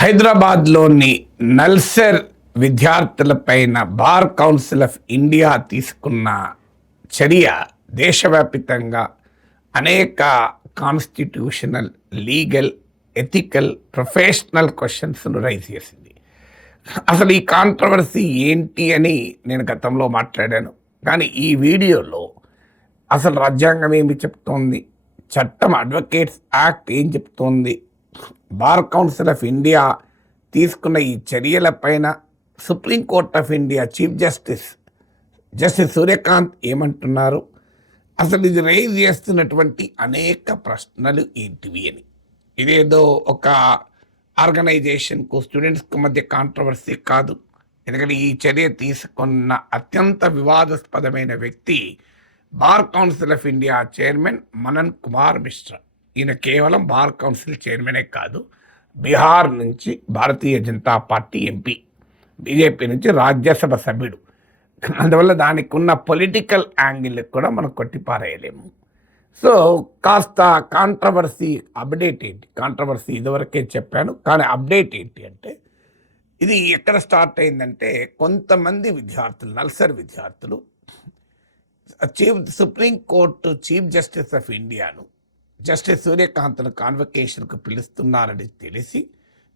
హైదరాబాద్లోని నల్సర్ విద్యార్థులపైన bar council of India తీసుకున్న చర్య దేశవ్యాప్తంగా అనేక కాన్స్టిట్యూషనల్, లీగల్, ఎథికల్, ప్రొఫెషనల్ క్వశ్చన్స్ను రైజ్ చేసింది. అసలు ఈ కాంట్రవర్సీ ఏంటి అని నేను గతంలో మాట్లాడాను. కానీ ఈ వీడియోలో అసలు రాజ్యాంగం ఏమి చెప్తోంది, చట్టం అడ్వకేట్స్ యాక్ట్ ఏం చెప్తోంది, బార్ కౌన్సిల్ ఆఫ్ ఇండియా తీసుకున్న ఈ చర్యలపైన supreme court of India chief justice Surya Kant ఏమంటున్నారు, అసలు ఇది రైజ్ చేస్తున్నటువంటి అనేక ప్రశ్నలు ఏంటివి అని. ఇదేదో ఒక ఆర్గనైజేషన్కు స్టూడెంట్స్కు మధ్య కాంట్రవర్సీ కాదు. ఎందుకంటే ఈ చర్య తీసుకున్న అత్యంత వివాదాస్పదమైన వ్యక్తి bar council of India chairman Manan Kumar Mishra. ఈయన కేవలం బార్ కౌన్సిల్ చైర్మనే కాదు, బీహార్ నుంచి భారతీయ జనతా పార్టీ ఎంపీ, బీజేపీ నుంచి రాజ్యసభ సభ్యుడు. అందువల్ల దానికి ఉన్న పొలిటికల్ యాంగిల్ కూడా మనం కొట్టిపారేయలేము. సో కాస్త కాంట్రవర్సీ అప్డేట్ ఏంటి, కాంట్రవర్సీ ఇదివరకే చెప్పాను, కానీ అప్డేట్ ఏంటి అంటే ఇది ఎక్కడ స్టార్ట్ అయిందంటే కొంతమంది విద్యార్థులు, నల్సర్ విద్యార్థులు సుప్రీంకోర్టు చీఫ్ జస్టిస్ ఆఫ్ ఇండియాను, జస్టిస్ సూర్యకాంత్ను కాన్వకేషన్కు పిలుస్తున్నారని తెలిసి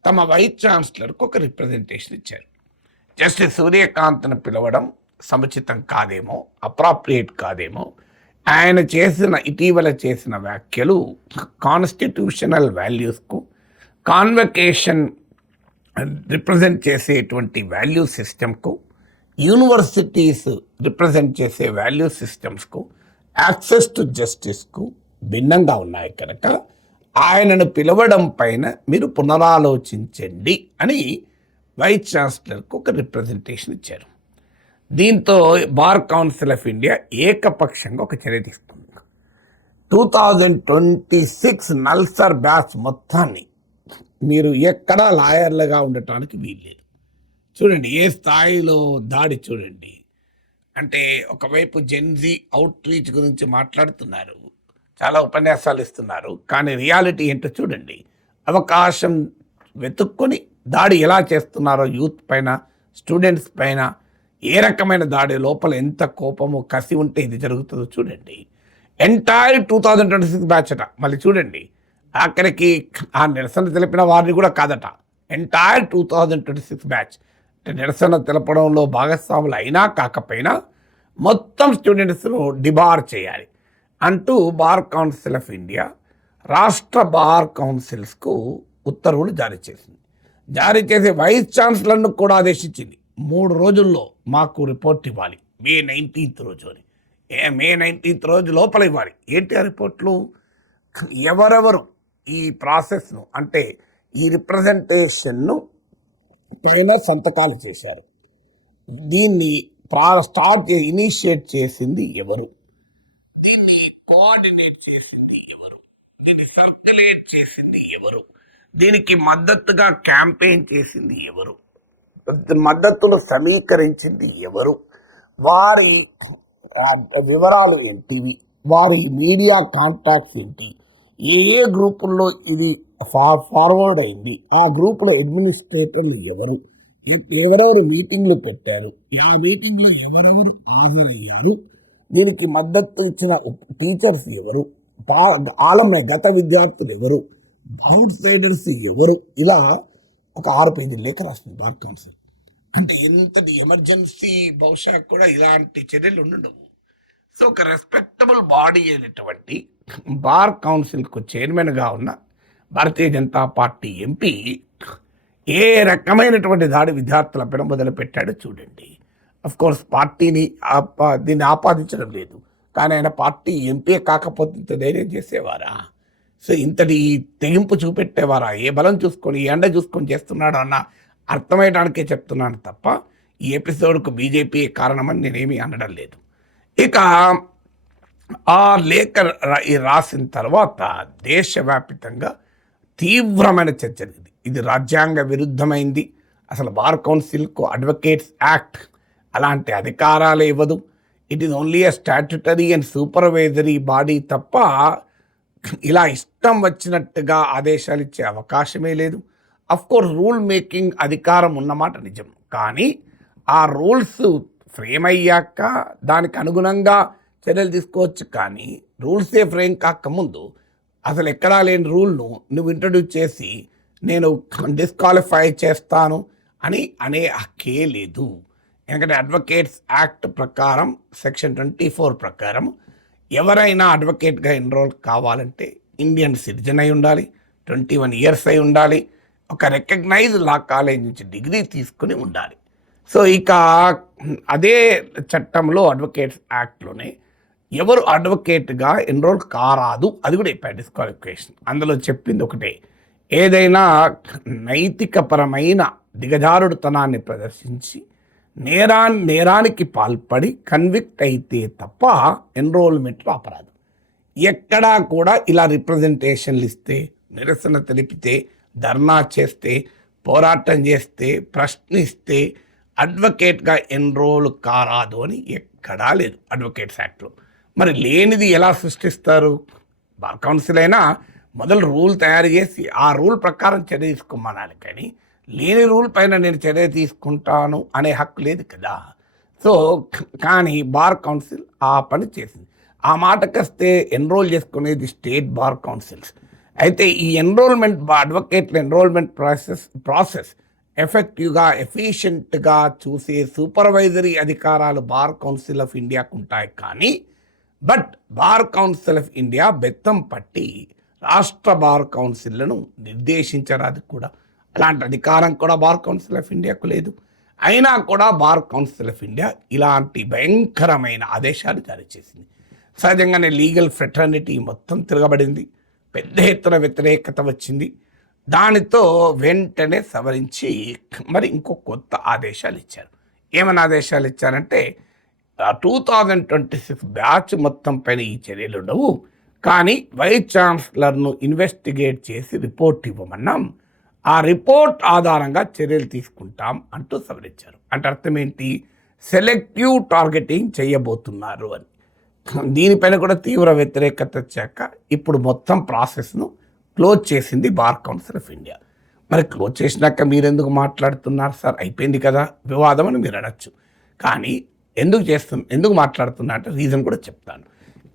తమ వైస్ ఛాన్సలర్కు ఒక రిప్రజెంటేషన్ ఇచ్చారు. జస్టిస్ సూర్యకాంత్ను పిలవడం సముచితం కాదేమో, అప్రాప్రియేట్ కాదేమో, ఆయన ఇటీవల చేసిన వ్యాఖ్యలు కాన్స్టిట్యూషనల్ వాల్యూస్కు, కాన్వకేషన్ రిప్రజెంట్ చేసేటువంటి వాల్యూ సిస్టమ్కు, యూనివర్సిటీస్ రిప్రజెంట్ చేసే వాల్యూ సిస్టమ్స్కు, యాక్సెస్ టు జస్టిస్కు భిన్నంగా ఉన్నాయి కనుక ఆయనను పిలవడం పైన మీరు పునరాలోచించండి అని వైస్ ఛాన్సలర్కు ఒక రిప్రజెంటేషన్ ఇచ్చారు. దీంతో బార్ కౌన్సిల్ ఆఫ్ ఇండియా ఏకపక్షంగా ఒక చర్య తీసుకుంది. 2026 నల్సర్ బ్యాచ్ మొత్తాన్ని మీరు ఎక్కడా లాయర్లుగా ఉండటానికి వీల్లేదు. చూడండి ఏ స్థాయిలో దాడి చూడండి. అంటే ఒకవైపు జెన్జీ అవుట్ రీచ్ గురించి మాట్లాడుతున్నారు, చాలా ఉపన్యాసాలు ఇస్తున్నారు, కానీ రియాలిటీ ఏంటో చూడండి. అవకాశం వెతుక్కొని దాడి ఎలా చేస్తున్నారో యూత్ పైన, స్టూడెంట్స్ పైన, ఏ రకమైన దాడి, లోపల ఎంత కోపము కసి ఉంటే ఇది జరుగుతుందో చూడండి. ఎంటైర్ 2026 బ్యాచ్ అట. మళ్ళీ చూడండి, ఆఖరికి ఆ నిరసన తెలిపిన వారిని కూడా కాదట, ఎంటైర్ 2026 బ్యాచ్. అంటే నిరసన తెలపడంలో భాగస్వాములు అయినా కాకపోయినా మొత్తం స్టూడెంట్స్ను డిబార్ చేయాలి అంటూ బార్ కౌన్సిల్ ఆఫ్ ఇండియా రాష్ట్ర బార్ కౌన్సిల్స్కు ఉత్తర్వులు జారీ చేసింది. జారీ చేసి వైస్ ఛాన్సలర్ను కూడా ఆదేశించింది, 3 రోజుల్లో మాకు రిపోర్ట్ ఇవ్వాలి, మే 19th రోజు అని. మే 19th రోజు లోపల ఇవ్వాలి. ఏంటి ఆ రిపోర్ట్లు, ఎవరెవరు ఈ ప్రాసెస్ను, అంటే ఈ రిప్రజెంటేషన్ను పైన సంతకాలు చేశారు, దీన్ని ఇనిషియేట్ చేసింది ఎవరు, దీన్ని కోఆర్డినేట్ చేసింది ఎవరు, దీన్ని సర్క్యులేట్ చేసింది ఎవరు, దీనికి మద్దతుగా క్యాంపెయిన్ చేసింది ఎవరు, మద్దతును సమీకరించింది ఎవరు, వారి వివరాలు ఏంటివి, వారి మీడియా కాంటాక్ట్స్ ఏంటి, ఏ గ్రూపుల్లో ఇది ఫార్వర్డ్ అయింది, ఆ గ్రూపులో అడ్మినిస్ట్రేటర్లు ఎవరు, ఎవరెవరు మీటింగ్లు పెట్టారు, ఆ మీటింగ్లో ఎవరెవరు హాజరయ్యారు, దీనికి మద్దతు ఇచ్చిన టీచర్స్ ఎవరు, ఆలంనే గత విద్యార్థులు ఎవరు, అవుట్ సైడర్స్ ఎవరు, ఇలా ఒక 6 పేజీల లేఖ రాసింది బార్ కౌన్సిల్. అంటే ఎంతటి ఎమర్జెన్సీ బహుశా కూడా ఇలాంటి చర్యలు ఉండవు. సో ఒక రెస్పెక్టబుల్ బాడీ అయినటువంటి బార్ కౌన్సిల్కు చైర్మన్గా ఉన్న భారతీయ జనతా పార్టీ ఎంపీ ఏ రకమైనటువంటి దాడి విద్యార్థులపైన మొదలుపెట్టాడో చూడండి. అఫ్కోర్స్ పార్టీని దీన్ని ఆపాదించడం లేదు, కానీ ఆయన పార్టీ ఎంపీ కాకపోతే ఇంత ధైర్యం చేసేవారా? సో ఇంతటి తెగింపు చూపెట్టేవారా? ఏ బలం చూసుకొని, ఏ ఎండ చూసుకొని చేస్తున్నాడు అన్న అర్థమయ్యడానికే చెప్తున్నాను తప్ప ఈ ఎపిసోడ్కు బీజేపీ కారణమని నేనేమీ అనడం లేదు. ఇక ఆ లేఖ రాసిన తర్వాత దేశవ్యాప్తంగా తీవ్రమైన చర్చ జరిగింది. ఇది రాజ్యాంగ విరుద్ధమైంది, అసలు బార్ కౌన్సిల్కు అడ్వకేట్స్ యాక్ట్ అలాంటి అధికారాలు ఇవ్వదు, it is only a statutory and supervisory body తప్ప ఇలా ఇష్టం వచ్చినట్టుగా ఆదేశాలు ఇచ్చే అవకాశమే లేదు. కోర్స్ రూల్ మేకింగ్ అధికారం ఉన్నమాట నిజం. కానీ ఆ రూల్స్ ఫ్రేమ్ అయ్యాక దానికి అనుగుణంగా చర్యలు తీసుకోవచ్చు. కానీ రూల్సే ఫ్రేమ్ కాకముందు అసలు ఎక్కడా లేని రూల్ను నువ్వు ఇంట్రడ్యూస్ చేసి నేను డిస్క్వాలిఫై చేస్తాను అని అనే హక్కే లేదు. ఎందుకంటే అడ్వకేట్స్ యాక్ట్ ప్రకారం సెక్షన్ 24 ప్రకారం ఎవరైనా అడ్వకేట్గా ఎన్రోల్ కావాలంటే ఇండియన్ సిటిజన్ అయి ఉండాలి, 21 ఇయర్స్ అయి ఉండాలి, ఒక రికగ్నైజ్డ్ లా కాలేజ్ నుంచి డిగ్రీ తీసుకుని ఉండాలి. సో ఇక అదే చట్టంలో అడ్వకేట్స్ యాక్ట్లోనే ఎవరు అడ్వకేట్గా ఎన్రోల్ కారాదు అది కూడా చెప్పారు డిస్క్వాలిఫికేషన్. అందులో చెప్పింది ఒకటే, ఏదైనా నైతికపరమైన దిగజారుడుతనాన్ని ప్రదర్శించి నేరానికి పాల్పడి కన్విక్ట్ అయితే తప్ప ఎన్రోల్మెంట్లో అపరాధం. ఎక్కడా కూడా ఇలా రిప్రజెంటేషన్లు ఇస్తే, నిరసన తెలిపితే, ధర్నా చేస్తే, పోరాటం చేస్తే, ప్రశ్నిస్తే అడ్వకేట్గా ఎన్రోల్ కారాదు అని ఎక్కడా లేదు అడ్వకేట్స్ యాక్ట్లో. మరి లేనిది ఎలా సృష్టిస్తారు? బార్ కౌన్సిల్ అయినా మొదలు రూల్ తయారు చేసి ఆ రూల్ ప్రకారం చర్య తీసుకోమనాలి. కానీ లేని రూల్ పైన నేను చర్య తీసుకుంటాను అనే హక్కు లేదు కదా. సో కానీ బార్ కౌన్సిల్ ఆ పని చేసింది. ఆ మాటకొస్తే ఎన్రోల్ చేసుకునేది స్టేట్ బార్ కౌన్సిల్స్. అయితే ఈ అడ్వకేట్ల ఎన్రోల్మెంట్ ప్రాసెస్ ఎఫెక్టివ్గా ఎఫిషియెంట్గా చూసే సూపర్వైజరీ అధికారాలు బార్ కౌన్సిల్ ఆఫ్ ఇండియాకు ఉంటాయి. కానీ బార్ కౌన్సిల్ ఆఫ్ ఇండియా బెత్తం పట్టి రాష్ట్ర బార్ కౌన్సిల్లను నిర్దేశించరాదు కూడా. అలాంటి అధికారం కూడా బార్ కౌన్సిల్ ఆఫ్ ఇండియాకు లేదు. అయినా కూడా బార్ కౌన్సిల్ ఆఫ్ ఇండియా ఇలాంటి భయంకరమైన ఆదేశాలు జారీ చేసింది. సహజంగానే లీగల్ ఫ్రెటర్నిటీ మొత్తం తిరగబడింది, పెద్ద ఎత్తున వ్యతిరేకత వచ్చింది. దానితో వెంటనే సవరించి మరి ఇంకో కొత్త ఆదేశాలు ఇచ్చారు. ఏమైనా ఆదేశాలు ఇచ్చారంటే 2026 బ్యాచ్ మొత్తం పైన ఈ చర్యలు ఉండవు, కానీ వైస్ ఛాన్సలర్ను ఇన్వెస్టిగేట్ చేసి రిపోర్ట్ ఇవ్వమన్నాం, ఆ రిపోర్ట్ ఆధారంగా చర్యలు తీసుకుంటాం అంటూ సవరించారు. అంటే అర్థం ఏంటి? సెలెక్టివ్ టార్గెటింగ్ చేయబోతున్నారు అని. దీనిపైన కూడా తీవ్ర వ్యతిరేకత వచ్చాక ఇప్పుడు మొత్తం ప్రాసెస్ను క్లోజ్ చేసింది బార్ కౌన్సిల్ ఆఫ్ ఇండియా. మరి క్లోజ్ చేసినాక మీరెందుకు మాట్లాడుతున్నారు సార్? అయిపోయింది కదా వివాదం అని మీరు అనొచ్చు. కానీ ఎందుకు మాట్లాడుతున్నా అంటే రీజన్ కూడా చెప్తాను.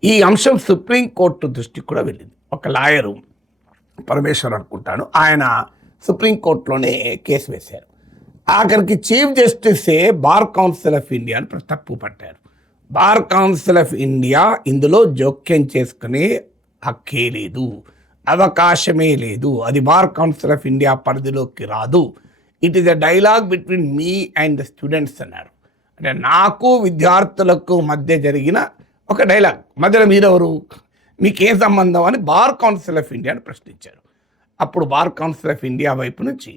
ఈ అంశం సుప్రీంకోర్టు దృష్టికి కూడా వెళ్ళింది. ఒక లాయరు పరమేశ్వర్ అనుకుంటాను, ఆయన సుప్రీంకోర్టులోనే కేసు వేశారు. ఆఖరికి చీఫ్ జస్టిసే బార్ కౌన్సిల్ ఆఫ్ ఇండియా అని తప్పు పట్టారు. బార్ కౌన్సిల్ ఆఫ్ ఇండియా ఇందులో జోక్యం చేసుకునే హక్కే లేదు, అవకాశమే లేదు, అది బార్ కౌన్సిల్ ఆఫ్ ఇండియా పరిధిలోకి రాదు. It is a dialogue between me and the students అన్నారు. అంటే నాకు విద్యార్థులకు మధ్య జరిగిన ఒక డైలాగ్, మధ్యలో మీరెవరు, మీకేం సంబంధం అని బార్ కౌన్సిల్ ఆఫ్ ఇండియాని ప్రశ్నించారు. అప్పుడు బార్ కౌన్సిల్ ఆఫ్ ఇండియా వైపు నుంచి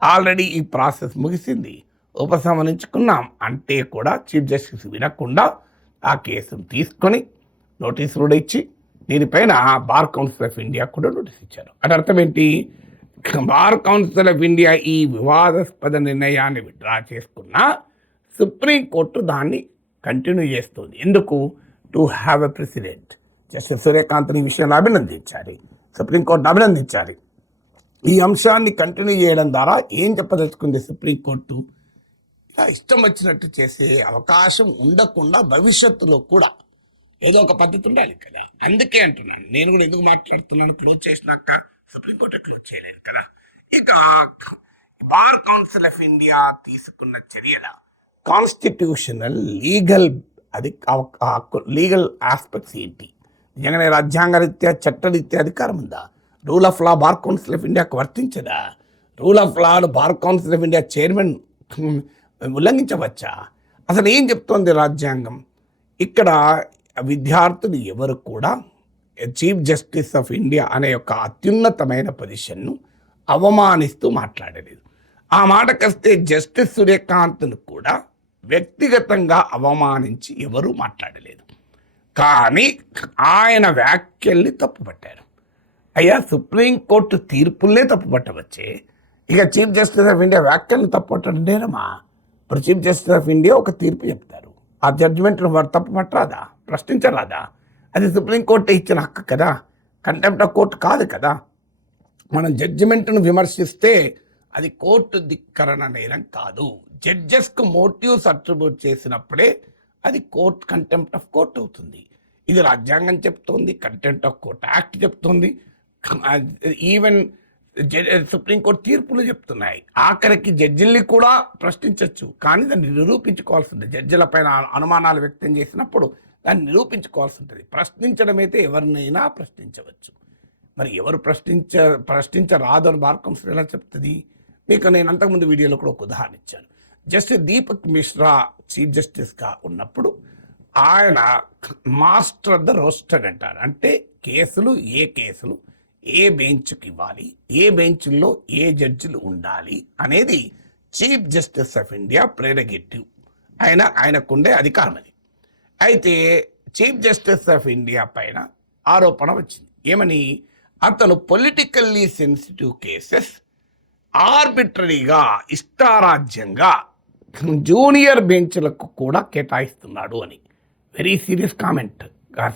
ఆల్రెడీ ఈ ప్రాసెస్ ముగిసింది, ఉపసంహరించుకున్నాం అంటే కూడా చీఫ్ జస్టిస్ వినకుండా ఆ కేసును తీసుకొని నోటీసు కూడా ఇచ్చి దీనిపైన బార్ కౌన్సిల్ ఆఫ్ ఇండియా కూడా నోటీస్ ఇచ్చారు. అంటే అర్థం ఏంటి? బార్ కౌన్సిల్ ఆఫ్ ఇండియా ఈ వివాదాస్పద నిర్ణయాన్ని విత్డ్రా చేసుకున్నా సుప్రీంకోర్టు దాన్ని కంటిన్యూ చేస్తుంది. ఎందుకు? To have a president. Justice సూర్యకాంత్ని ఈ విషయంలో అభినందించాలి, సుప్రీంకోర్టును అభినందించాలి. ఈ అంశాన్ని కంటిన్యూ చేయడం ద్వారా ఏం చెప్పదలుచుకుంది సుప్రీంకోర్టు? ఇలా ఇష్టం వచ్చినట్టు చేసే అవకాశం ఉండకుండా భవిష్యత్తులో కూడా ఏదో ఒక పద్ధతి ఉండాలి కదా. అందుకే అంటున్నాను, నేను కూడా ఎందుకు మాట్లాడుతున్నాను, క్లోజ్ చేసినాక సుప్రీంకోర్టు క్లోజ్ చేయలేదు కదా. ఇక బార్ కౌన్సిల్ ఆఫ్ ఇండియా తీసుకున్న చర్యల కాన్స్టిట్యూషనల్ లీగల్ ఆస్పెక్ట్స్ ఏంటి? నిజంగానే రాజ్యాంగరీత్యా చట్టరీత్యా అధికారం ఉందా? Rule of law bar council of ఇండియాకు వర్తించదా? Rule of law bar council of India chairman ఉల్లంఘించవచ్చా? అసలు ఏం చెప్తోంది రాజ్యాంగం? ఇక్కడ విద్యార్థులు ఎవరు కూడా చీఫ్ జస్టిస్ ఆఫ్ ఇండియా అనే ఒక అత్యున్నతమైన పొజిషన్ను అవమానిస్తూ మాట్లాడలేదు. ఆ మాటకొస్తే జస్టిస్ సూర్యకాంత్ను కూడా వ్యక్తిగతంగా అవమానించి ఎవరూ మాట్లాడలేదు. కానీ ఆయన వ్యాఖ్యల్ని తప్పుపట్టారు. అయ్యా, సుప్రీంకోర్టు తీర్పులనే తప్పుపట్టవచ్చే, ఇక చీఫ్ జస్టిస్ ఆఫ్ ఇండియా వ్యాఖ్యలను తప్పుపట్టడం నేరమా? ఇప్పుడు చీఫ్ జస్టిస్ ఆఫ్ ఇండియా ఒక తీర్పు చెప్తారు, ఆ జడ్జిమెంట్ను వారు తప్పుపట్టరాదా, ప్రశ్నించరాదా? అది సుప్రీంకోర్టు ఇచ్చిన హక్కు కదా, కంటెంప్ట్ ఆఫ్ కోర్టు కాదు కదా. మనం జడ్జిమెంట్ను విమర్శిస్తే అది కోర్టు ధిక్కరణ నేరం కాదు. జడ్జెస్కు మోటివ్స్ అట్రిబ్యూట్ చేసినప్పుడే అది కోర్ట్ కంటెంప్ట్ ఆఫ్ కోర్ట్ అవుతుంది. ఇది రాజ్యాంగం చెప్తోంది, కంటెంప్ట్ ఆఫ్ కోర్ట్ యాక్ట్ చెప్తోంది, ఈవెన్ సుప్రీంకోర్టు తీర్పులు చెప్తున్నాయి. ఆఖరికి జడ్జిల్ని కూడా ప్రశ్నించవచ్చు, కానీ దాన్ని నిరూపించుకోవాల్సి ఉంటుంది. జడ్జిల పైన అనుమానాలు వ్యక్తం చేసినప్పుడు దాన్ని నిరూపించుకోవాల్సి ఉంటుంది. ప్రశ్నించడం అయితే ఎవరినైనా ప్రశ్నించవచ్చు. మరి ఎవరు ప్రశ్నించరాదు అని బార్ కౌన్సిల్ ఎలా చెప్తుంది? మీకు నేను అంతకుముందు వీడియోలో కూడా ఒక ఉదాహరణ ఇచ్చాను. జస్టిస్ దీపక్ మిశ్రా చీఫ్ జస్టిస్గా ఉన్నప్పుడు ఆయన మాస్టర్ ఆఫ్ ద రోస్టర్ అంటారు. అంటే ఏ కేసులు ఏ బెంచ్కి ఇవ్వాలి, ఏ బెంచ్ల్లో ఏ జడ్జిలు ఉండాలి అనేది chief justice of India prerogative. ఆయనకుండే అధికారం అది. అయితే చీఫ్ జస్టిస్ ఆఫ్ ఇండియా పైన ఆరోపణ వచ్చింది. ఏమని? అతను పొలిటికల్లీ సెన్సిటివ్ కేసెస్ ఆర్బిటరీగా ఇష్టారాజ్యంగా జూనియర్ బెంచ్లకు కూడా కేటాయిస్తున్నాడు అని. Very serious comment,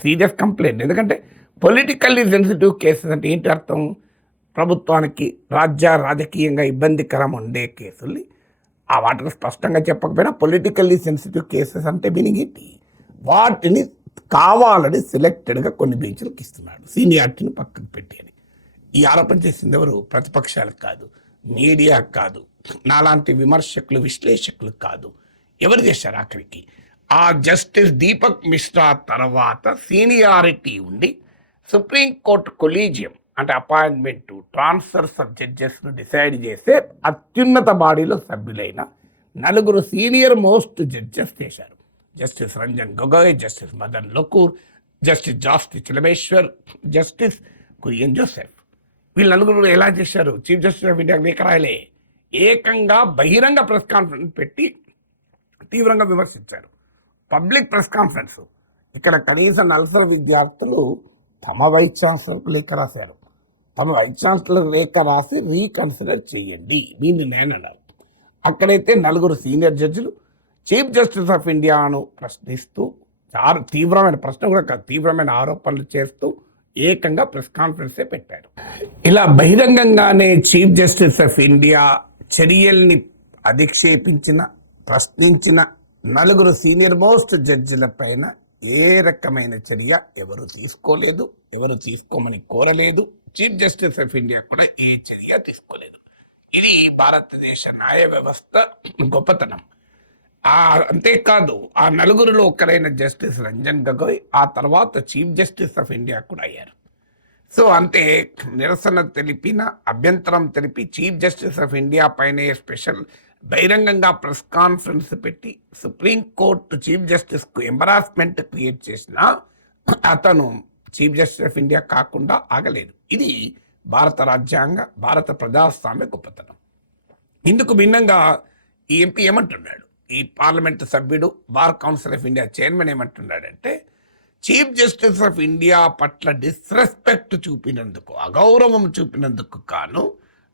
serious complaint. ఎందుకంటే పొలిటికల్లీ సెన్సిటివ్ కేసెస్ అంటే ఏంటి అర్థం? ప్రభుత్వానికి రాజకీయంగా ఇబ్బందికరం ఉండే కేసుల్ని ఆ వాటిని స్పష్టంగా చెప్పకపోయినా పొలిటికల్లీ సెన్సిటివ్ కేసెస్ అంటే మీనింగ్ ఏంటి? వాటిని కావాలని సెలెక్టెడ్గా కొన్ని బెంచ్లకు ఇస్తున్నాడు, సీనియారిటీని పక్కకు పెట్టి అని. ఈ ఆరోపణ చేసింది ఎవరు? ప్రతిపక్షాలకు కాదు, మీడియాకు కాదు, నాలాంటి విమర్శకులు విశ్లేషకులు కాదు. ఎవరు చేశారు? ఆఖరికి ఆ జస్టిస్ దీపక్ మిశ్రా తర్వాత సీనియారిటీ ఉండి సుప్రీంకోర్టు కొలీజియం అంటే అపాయింట్మెంట్ ట్రాన్స్ఫర్స్ ఆఫ్ జడ్జెస్ను డిసైడ్ చేసే అత్యున్నత బాడీలో సభ్యులైన 4 సీనియర్ మోస్ట్ జడ్జెస్ చేశారు. Justice Ranjan Gogoi, justice Madan Lokur, justice Jasti Chelameswar, justice Kurian Joseph. వీళ్ళు 4 ఎలా చేశారు? చీఫ్ జస్టిస్ ఆఫ్ ఇండియా లేఖ రాయలే, ఏకంగా బహిరంగ ప్రెస్ కాన్ఫరెన్స్ పెట్టి తీవ్రంగా విమర్శించారు. Public press conference. ఇక్కడ కనీసం నల్సర్ విద్యార్థులు తమ వైస్ ఛాన్సలర్కు లేఖ రాశారు. తమ వైస్ ఛాన్సలర్ లేఖ రాసి రీకన్సిడర్ చేయండి దీన్ని నేనన్నారు. అక్కడైతే 4 సీనియర్ జడ్జిలు చీఫ్ జస్టిస్ ఆఫ్ ఇండియాను ప్రశ్నిస్తూ తీవ్రమైన ప్రశ్న కూడా కాదు, తీవ్రమైన ఆరోపణలు చేస్తూ ఏకంగా ప్రెస్ కాన్ఫరెన్సే పెట్టారు. ఇలా బహిరంగంగానే చీఫ్ జస్టిస్ ఆఫ్ ఇండియా చర్యల్ని అధిక్షేపించిన, ప్రశ్నించిన 4 సీనియర్ మోస్ట్ జడ్జిల పైన ఏ రకమైన చర్య ఎవరు తీసుకోలేదు, ఎవరు తీసుకోమని కోరలేదు. చీఫ్ జస్టిస్ ఆఫ్ ఇండియా కూడా ఏ చర్య తీసుకోలేదు. ఇది భారతదేశ న్యాయ వ్యవస్థ గొప్పతనం. అంతేకాదు ఆ 4 ఒకరైన జస్టిస్ రంజన్ గొగోయ్ ఆ తర్వాత చీఫ్ జస్టిస్ ఆఫ్ ఇండియా కూడా అయ్యారు. సో అంతే నిరసన తెలిపిన, అభ్యంతరం తెలిపి చీఫ్ జస్టిస్ ఆఫ్ ఇండియా పైనే స్పెషల్ బహిరంగంగా ప్రెస్ కాన్ఫరెన్స్ పెట్టి సుప్రీంకోర్టు చీఫ్ జస్టిస్కు ఎంబరాస్మెంట్ క్రియేట్ చేసిన అతను చీఫ్ జస్టిస్ ఆఫ్ ఇండియా కాకుండా ఆగలేదు. ఇది భారత రాజ్యాంగ, భారత ప్రజాస్వామ్య గొప్పతనం. ఇందుకు భిన్నంగా ఈ ఎంపీ ఏమంటున్నాడు? ఈ పార్లమెంటు సభ్యుడు, bar council of India chairman ఏమంటున్నాడంటే, చీఫ్ జస్టిస్ ఆఫ్ ఇండియా పట్ల డిస్రెస్పెక్ట్ చూపినందుకు, అగౌరవం చూపినందుకు కాను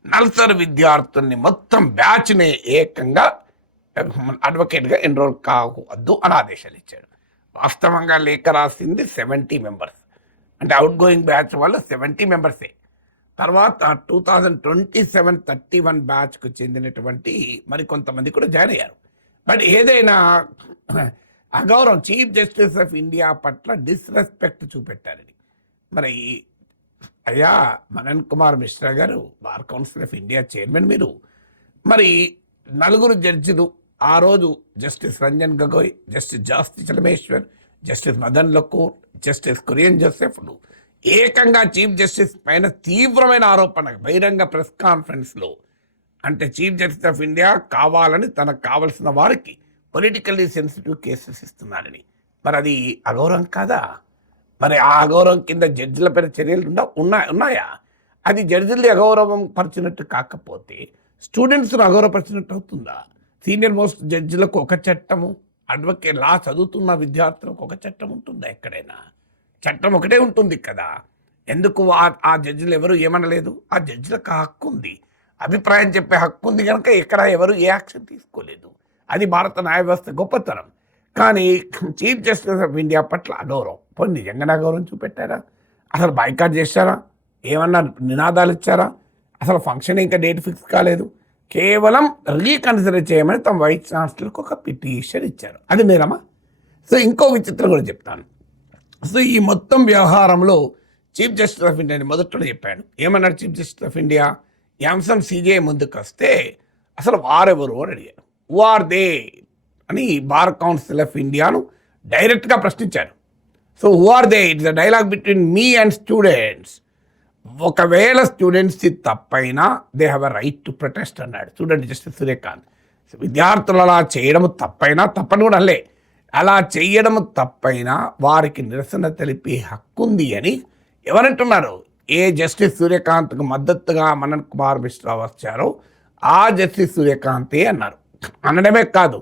నల్సర్ విద్యార్థుల్ని మొత్తం బ్యాచ్ని ఏకంగా అడ్వకేట్గా ఎన్రోల్ కావద్దు అని ఆదేశాలు ఇచ్చాడు. వాస్తవంగా లేఖ రాసింది 70 మెంబర్స్, అంటే అవుట్ గోయింగ్ బ్యాచ్ వాళ్ళు 70 మెంబర్సే. తర్వాత 2027 31 బ్యాచ్కు చెందినటువంటి మరికొంతమంది కూడా జాయిన్ అయ్యారు. బట్ ఏదైనా అగౌరవం, చీఫ్ జస్టిస్ ఆఫ్ ఇండియా పట్ల డిస్రెస్పెక్ట్ చూపెట్టారని. మరి అయ్యా మనన్ కుమార్ మిశ్రా గారు, bar council of India chairman మీరు, మరి 4 జడ్జిలు ఆ రోజు justice Ranjan Gogoi, justice Jasti Chelameswar, justice Madan Lokur, justice Kurian జోసెఫ్లు ఏకంగా చీఫ్ జస్టిస్ పైన తీవ్రమైన ఆరోపణ బహిరంగ ప్రెస్ కాన్ఫరెన్స్లో, అంటే చీఫ్ జస్టిస్ ఆఫ్ ఇండియా కావాలని తనకు కావలసిన వారికి పొలిటికల్లీ సెన్సిటివ్ కేసెస్ ఇస్తున్నారని. మరి అది అగౌరవం కాదా? మరి ఆ అగౌరవం కింద జడ్జిల పైన చర్యలు ఉన్నాయా? అది జడ్జిల్ని అగౌరవం పరిచినట్టు కాకపోతే స్టూడెంట్స్ను అగౌరవపరిచినట్టు అవుతుందా? సీనియర్ మోస్ట్ జడ్జిలకు ఒక చట్టము, అడ్వకేట్ లా చదువుతున్న విద్యార్థులకు ఒక చట్టం ఉంటుందా? ఎక్కడైనా చట్టం ఒకటే ఉంటుంది కదా. ఎందుకు ఆ జడ్జిలు ఎవరు ఏమనలేదు? ఆ జడ్జిలకు హక్కు ఉంది, అభిప్రాయం చెప్పే హక్కు ఉంది కనుక ఎక్కడ ఎవరు ఏ యాక్షన్ తీసుకోలేదు. అది భారత న్యాయ వ్యవస్థ గొప్పతనం. కానీ చీఫ్ జస్టిస్ ఆఫ్ ఇండియా పట్ల అగౌరవం, పోనీ నిజంగానే అగౌరవం చూపెట్టారా? అసలు బాయ్కాట్ చేశారా? ఏమన్నా నినాదాలు ఇచ్చారా? అసలు ఫంక్షన్ ఇంకా డేట్ ఫిక్స్ కాలేదు, కేవలం రీకన్సిడర్ చేయమని తమ వైస్ ఛాన్సలర్కి ఒక పిటిషన్ ఇచ్చారు. అది నేరమా? సో ఇంకో విచిత్రం కూడా చెప్తాను. సో ఈ మొత్తం వ్యవహారంలో చీఫ్ జస్టిస్ ఆఫ్ ఇండియాని మొదట్లో చెప్పాడు. ఏమన్నాడు చీఫ్ జస్టిస్ ఆఫ్ ఇండియా? ఈ అంశం సిజేఐ ముందుకు వస్తే అసలు వారెవరు అని అడిగారు. హూ ఆర్ దే అని బార్ కౌన్సిల్ ఆఫ్ ఇండియాను డైరెక్ట్గా ప్రశ్నించారు. So who are they? It's a dialogue between me and students. ఒకవేళ స్టూడెంట్స్ తప్పైనా they have a right to protest అన్నాడు స్టూడెంట్ జస్టిస్ సూర్యకాంత్. విద్యార్థులు అలా చేయడం తప్పైనా, తప్పని కూడా అల్లే, అలా చేయడం తప్పైనా వారికి నిరసన తెలిపే హక్కు ఉంది అని ఎవరంటున్నారు? ఏ జస్టిస్ సూర్యకాంత్కు మద్దతుగా మనన్ కుమార్ మిశ్రా వచ్చారో ఆ జస్టిస్ సూర్యకాంతే అన్నారు. అనడమే కాదు,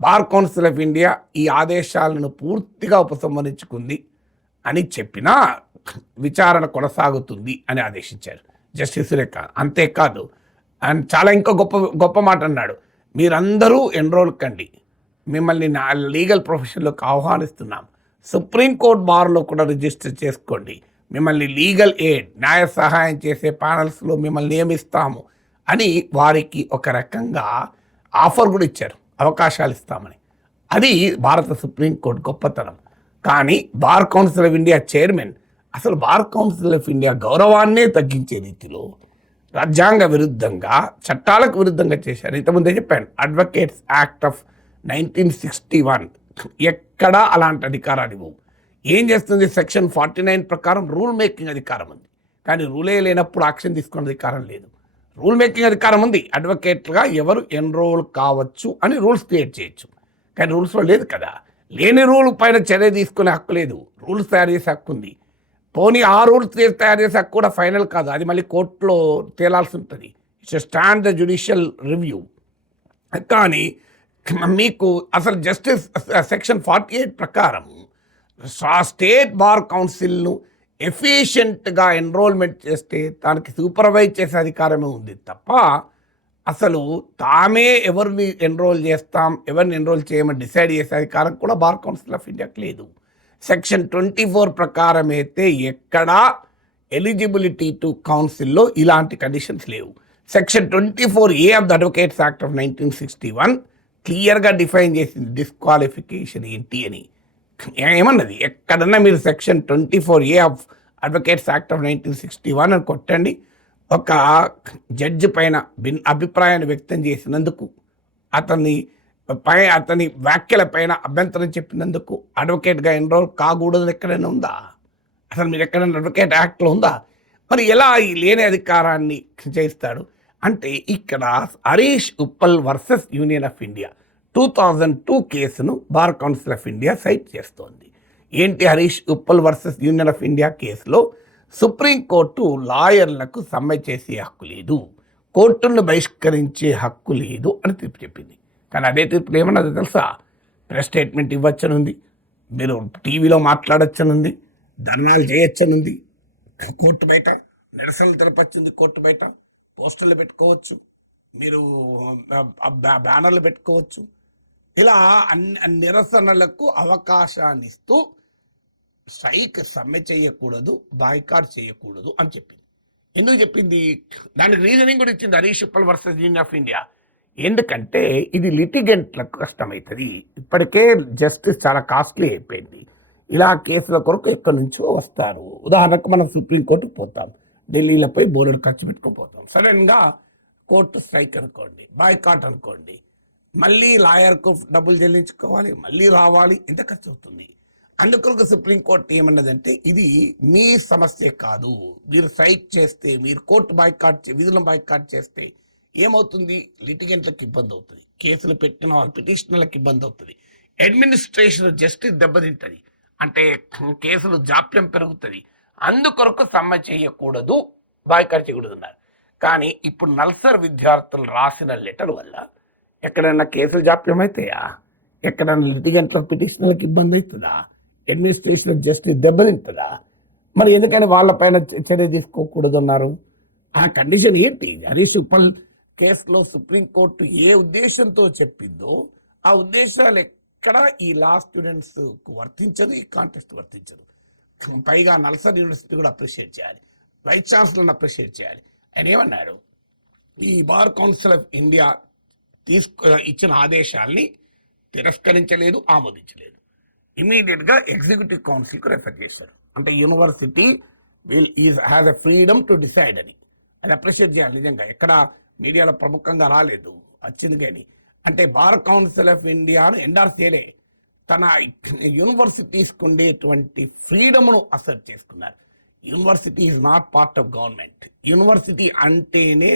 బార్ కౌన్సిల్ ఆఫ్ ఇండియా ఈ ఆదేశాలను పూర్తిగా ఉపసంహరించుకుంది అని చెప్పినా విచారణ కొనసాగుతుంది అని ఆదేశించారు జస్టిస్ సూర్యకాంత్. అంతేకాదు, అండ్ చాలా ఇంకో గొప్ప మాట అన్నాడు. మీరందరూ ఎన్రోల్ కండి, మిమ్మల్ని నా లీగల్ ప్రొఫెషన్లోకి ఆహ్వానిస్తున్నాం, సుప్రీంకోర్టు బార్లో కూడా రిజిస్టర్ చేసుకోండి, మిమ్మల్ని లీగల్ ఎయిడ్ న్యాయ సహాయం చేసే ప్యానల్స్లో మిమ్మల్ని నియమిస్తాము అని వారికి ఒక రకంగా ఆఫర్ కూడా ఇచ్చారు, అవకాశాలు ఇస్తామని. అది భారత సుప్రీంకోర్టు గొప్పతనం. కానీ bar council of India chairman అసలు బార్ కౌన్సిల్ ఆఫ్ ఇండియా గౌరవాన్నే తగ్గించే రీతిలో రాజ్యాంగ విరుద్ధంగా, చట్టాలకు విరుద్ధంగా చేశారు. ఇంతకుముందే చెప్పాను, అడ్వకేట్స్ యాక్ట్ ఆఫ్ 1961 ఎక్కడా అలాంటి అధికారాలు ఇవ్వవు. ఏం చేస్తుంది? సెక్షన్ 49 ప్రకారం రూల్ మేకింగ్ అధికారం ఉంది, కానీ రూలే లేనప్పుడు యాక్షన్ తీసుకునే అధికారం లేదు. రూల్ మేకింగ్ అధికారం ఉంది, అడ్వకేట్గా ఎవరు ఎన్రోల్ కావచ్చు అని రూల్స్ క్రియేట్ చేయొచ్చు, కానీ రూల్స్లో లేదు కదా. లేని రూల్ పైన చర్య తీసుకునే హక్కు లేదు, రూల్స్ తయారు చేసే హక్కు ఉంది. పోనీ ఆ రూల్స్ తయారు చేసే హక్కు కూడా ఫైనల్ కాదు, అది మళ్ళీ కోర్టులో తేలాల్సి ఉంటుంది. It's stand the judicial review. కానీ మీకు అసలు జస్టిస్ సెక్షన్ 48 ప్రకారం స్టేట్ బార్ కౌన్సిల్ను ఎఫిషియెంట్గా ఎన్రోల్మెంట్ చేస్తే దానికి సూపర్వైజ్ చేసే అధికారమే ఉంది తప్ప అసలు తామే ఎవరిని ఎన్రోల్ చేస్తాం, ఎవరిని ఎన్రోల్ చేయమని డిసైడ్ చేసే అధికారం కూడా బార్ కౌన్సిల్ ఆఫ్ ఇండియాకి లేదు. సెక్షన్ 24 ప్రకారం అయితే ఎక్కడా ఎలిజిబిలిటీ టు కౌన్సిల్లో ఇలాంటి కండిషన్స్ లేవు. Section 24A of the advocates act of 1961 క్లియర్గా డిఫైన్ చేసింది డిస్క్వాలిఫికేషన్ ఏంటి అని. ఏమన్నది? ఎక్కడన్నా మీరు section 24A of advocates act of 1961 అని కొట్టండి, ఒక జడ్జి పైన అభిప్రాయాన్ని వ్యక్తం చేసినందుకు, అతని వ్యాఖ్యల పైన అభ్యంతరం చెప్పినందుకు అడ్వకేట్గా ఎన్రోల్ కాకూడదు ఎక్కడైనా ఉందా? అసలు మీరు ఎక్కడైనా అడ్వకేట్ యాక్ట్లో ఉందా? మరి ఎలా ఈ లేని అధికారాన్ని చేయిస్తాడు అంటే, ఇక్కడ Harish Uppal versus Union of India 2002 కేసును Bar council of India cite చేస్తోంది. ఏంటి Harish Uppal versus Union of India కేసులో సుప్రీంకోర్టు లాయర్లకు సమ్మె చేసే హక్కు లేదు, కోర్టును బహిష్కరించే హక్కు లేదు అని తీర్పు చెప్పింది. కానీ అదే తీర్పులు ఏమన్నది తెలుసా? ప్రెస్ స్టేట్మెంట్ ఇవ్వచ్చనుంది, మీరు టీవీలో మాట్లాడచ్చనుంది, ధర్నాలు చేయొచ్చనుంది, కోర్టు బయట నిరసనలు తెలపచ్చింది, కోర్టు బయట పోస్టర్లు పెట్టుకోవచ్చు, మీరు బ్యానర్లు పెట్టుకోవచ్చు. ఇలా నిరసనలకు అవకాశాన్ని ఇస్తూ స్ట్రైక్ సమ్మె చేయకూడదు, బాయ్కాట్ చేయకూడదు అని చెప్పింది. ఎందుకు చెప్పింది? దానికి రీజనింగ్ కూడా ఇచ్చింది Harish Uppal versus Union of India. ఎందుకంటే ఇది లిటిగెంట్లకు కష్టమవుతుంది. ఇప్పటికే జస్టిస్ చాలా కాస్ట్లీ అయిపోయింది. ఇలా కేసుల కొరకు ఎక్కడి నుంచో వస్తారు. ఉదాహరణకు మనం సుప్రీంకోర్టుకు పోతాం, ఢిల్లీలో పోయి బోర్డు ఖర్చు పెట్టుకుని పోతాం. సడన్గా కోర్టు స్ట్రైక్ అనుకోండి, బాయ్కాట్ అనుకోండి, మళ్ళీ లాయర్కు డబ్బులు చెల్లించుకోవాలి, మళ్ళీ రావాలి, ఎంత ఖర్చు అవుతుంది. అందుకొరకు సుప్రీంకోర్టు ఏమన్నదంటే, ఇది మీ సమస్య కాదు, మీరు స్ట్రైక్ చేస్తే, మీరు కోర్టు బాయ్కాట్ విధులను బాయ్కాట్ చేస్తే ఏమవుతుంది? లిటిగెంట్లకు ఇబ్బంది అవుతుంది, కేసులు పెట్టిన వాళ్ళ పిటిషనర్లకు ఇబ్బంది అవుతుంది, అడ్మినిస్ట్రేషన్ జస్టిస్ దెబ్బతింటుంది, అంటే కేసులు జాప్యం పెరుగుతుంది. అందుకొరకు సమ్మె చేయకూడదు, బాయ్కాట్ చేయకూడదు అన్నారు. కానీ ఇప్పుడు నల్సర్ విద్యార్థులు రాసిన లెటర్ వల్ల ఎక్కడైనా కేసులు జాప్యం అవుతాయా? ఎక్కడైనా లిటిగెంట్లకు పిటిషనర్లకు ఇబ్బంది అవుతుందా? అడ్మినిస్ట్రేషన్ జస్టిస్ దెబ్బతింటుందా? మరి ఎందుకని వాళ్ళపైన చర్య తీసుకోకూడదు అన్నారు? ఆ కండిషన్ ఏంటి? హరీష్ ఉప్పల్ కేసులో సుప్రీంకోర్టు ఏ ఉద్దేశంతో చెప్పిందో ఆ ఉద్దేశాలు ఎక్కడ ఈ లా స్టూడెంట్స్ వర్తించదు, ఈ కాంటెస్ట్ వర్తించదు. పైగా నల్సర్ యూనివర్సిటీ కూడా అప్రిషియేట్ చేయాలి, వైస్ ఛాన్సలర్ని అప్రిషియేట్ చేయాలి. ఆయన ఏమన్నాడు? ఈ బార్ కౌన్సిల్ ఆఫ్ ఇండియా ఇచ్చిన ఆదేశాల్ని తిరస్కరించలేదు, ఆమోదించలేదు. ఇమీడియట్గా ఎగ్జిక్యూటివ్ కౌన్సిల్కి రెఫర్ చేశారు. అంటే university has a freedom to decide అని. అది అప్రిషియేట్ చేయాలి నిజంగా. ఎక్కడ మీడియాలో ప్రముఖంగా రాలేదు, వచ్చింది కానీ. అంటే బార్ కౌన్సిల్ ఆఫ్ ఇండియాను ఎండార్స్ చేయలే, తన యూనివర్సిటీస్కి ఉండేటువంటి ఫ్రీడమ్ను అసర్ట్ చేసుకున్నారు. University is not part of government. University అంటేనే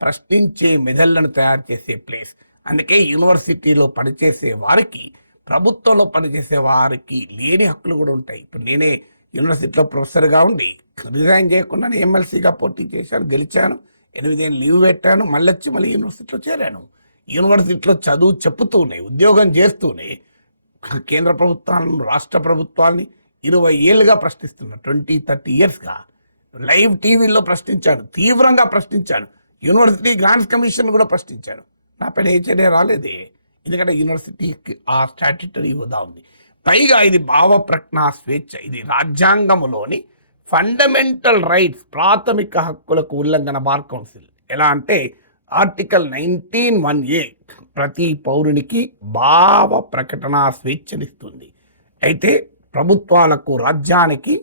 ప్రశ్నించే మెదళ్లను తయారు చేసే ప్లేస్. అందుకే యూనివర్సిటీలో పనిచేసే వారికి, ప్రభుత్వంలో పనిచేసే వారికి లేని హక్కులు కూడా ఉంటాయి. ఇప్పుడు నేనే యూనివర్సిటీలో ప్రొఫెసర్గా ఉండి రిజైన్ చేయకుండా ఎమ్మెల్సీగా పోటీ చేశాను, గెలిచాను, 8 ఏళ్ళు లీవ్ పెట్టాను, మళ్ళీ యూనివర్సిటీలో చేరాను. యూనివర్సిటీలో చదువు చెప్పుతూనే, ఉద్యోగం చేస్తూనే కేంద్ర ప్రభుత్వాలను, రాష్ట్ర ప్రభుత్వాలని 20 ఏళ్ళుగా ప్రశ్నిస్తున్నా, 20-30 ఇయర్స్గా లైవ్ టీవీలో ప్రశ్నించాను, తీవ్రంగా ప్రశ్నించాను. యూనివర్సిటీ గ్రాంట్స్ కమిషన్ కూడా ప్రశ్నించాను. నా పైన ఏ చర్య రాలేదే, ఎందుకంటే యూనివర్సిటీకి ఆ స్టాట్యుటరీ హోదా ఉంది. పైగా ఇది భావ ప్రజ్ఞా స్వేచ్ఛ, ఇది రాజ్యాంగంలోని ఫండమెంటల్ రైట్స్, ప్రాథమిక హక్కులకు ఉల్లంఘన. బార్ కౌన్సిల్ ఎలా అంటే ఆర్టికల్ 19(1)(a) ప్రతి పౌరునికి భావ ప్రకటన స్వేచ్ఛనిస్తుంది. అయితే ప్రభుత్వాలకు, రాజ్యానికి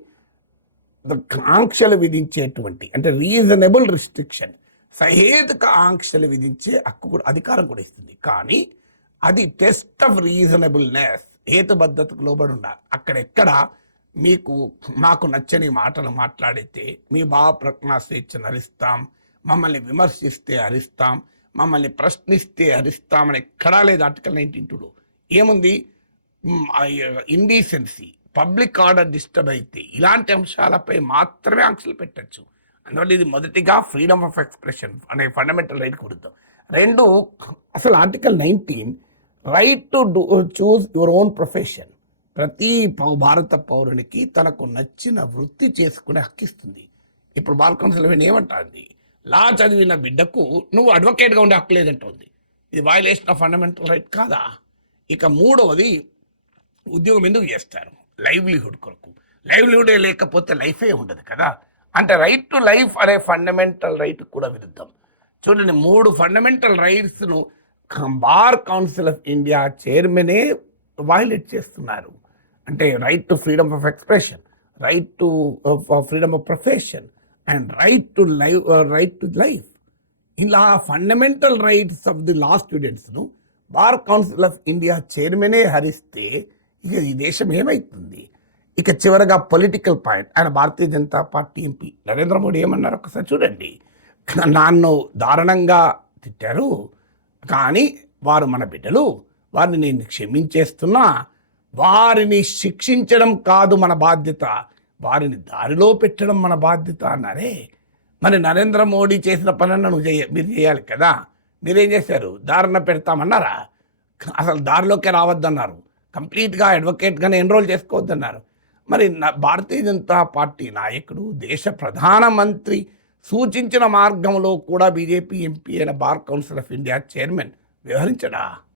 ఆంక్షలు విధించేటువంటి, అంటే రీజనబుల్ రిస్ట్రిక్షన్, సహేతుక ఆంక్షలు విధించే హక్కు కూడా, అధికారం కూడా ఇస్తుంది. కానీ అది టెస్ట్ ఆఫ్ రీజనబుల్నెస్, హేతుబద్ధతకు లోబడి ఉండాలి. అక్కడెక్కడ మాకు నచ్చని మాటలు మాట్లాడితే మీ భావ ప్రజ్ఞా స్వేచ్ఛను హరిస్తాం, మమ్మల్ని విమర్శిస్తే హరిస్తాం, మమ్మల్ని ప్రశ్నిస్తే హరిస్తామని ఎక్కడా లేదు. ఆర్టికల్ 19(2)లో ఏముంది? ఇండీసెన్సీ, పబ్లిక్ ఆర్డర్ డిస్టర్బ్ అయితే ఇలాంటి అంశాలపై మాత్రమే ఆంక్షలు పెట్టచ్చు. అందువల్ల ఇది మొదటిగా ఫ్రీడమ్ ఆఫ్ ఎక్స్ప్రెషన్ అనే ఫండమెంటల్ రైట్ విరుద్ధం. 2, అసలు article 19 right to choose your own profession, ప్రతి భారత పౌరునికి తనకు నచ్చిన వృత్తి చేసుకునే హక్కిస్తుంది. ఇప్పుడు బార్ కౌన్సిల్ ఏమంటుంది? లా చదివిన బిడ్డకు నువ్వు అడ్వకేట్గా ఉండే హక్కు లేదంటుంది. ఇది వయలేషన్ ఆఫ్ ఫండమెంటల్ రైట్ కాదా? ఇక 3వది, ఉద్యోగం ఎందుకు చేస్తారు? లైవ్లీహుడ్ కొరకు. లైవ్లీహుడే లేకపోతే లైఫే ఉండదు కదా. అంటే రైట్ టు లైఫ్ అనే ఫండమెంటల్ రైట్ కూడా విరుద్ధం. చూడండి, 3 ఫండమెంటల్ రైట్స్ను బార్ కౌన్సిల్ ఆఫ్ ఇండియా చైర్మనే వయలేట్ చేస్తున్నారు. అంటే right to freedom of expression, right to freedom of profession and right to life. ఇలా fundamental rights of the law స్టూడెంట్స్ను బార్ కౌన్సిల్ ఆఫ్ ఇండియా చైర్మనే హరిస్తే ఇక ఈ దేశం ఏమవుతుంది? ఇక చివరగా పొలిటికల్ పాయింట్, ఆయన భారతీయ జనతా పార్టీ ఎంపీ నరేంద్ర మోడీ ఏమన్నారు ఒకసారి చూడండి. నన్ను దారుణంగా తిట్టారు, కానీ వారు మన బిడ్డలు, వారిని నేను క్షమించేస్తున్నా, వారిని శిక్షించడం కాదు మన బాధ్యత, వారిని దారిలో పెట్టడం మన బాధ్యత అన్నారే. మరి నరేంద్ర మోడీ చేసిన పనులను మీరు చేయాలి కదా. మీరేం చేశారు? దారిన పెడతామన్నారా? అసలు దారిలోకే రావద్దన్నారు. కంప్లీట్గా అడ్వకేట్గానే ఎన్రోల్ చేసుకోవద్దన్నారు. మరి భారతీయ జనతా పార్టీ నాయకుడు, దేశ ప్రధానమంత్రి సూచించిన మార్గంలో కూడా బీజేపీ ఎంపీ అయిన bar council of India chairman వ్యవహరించడా?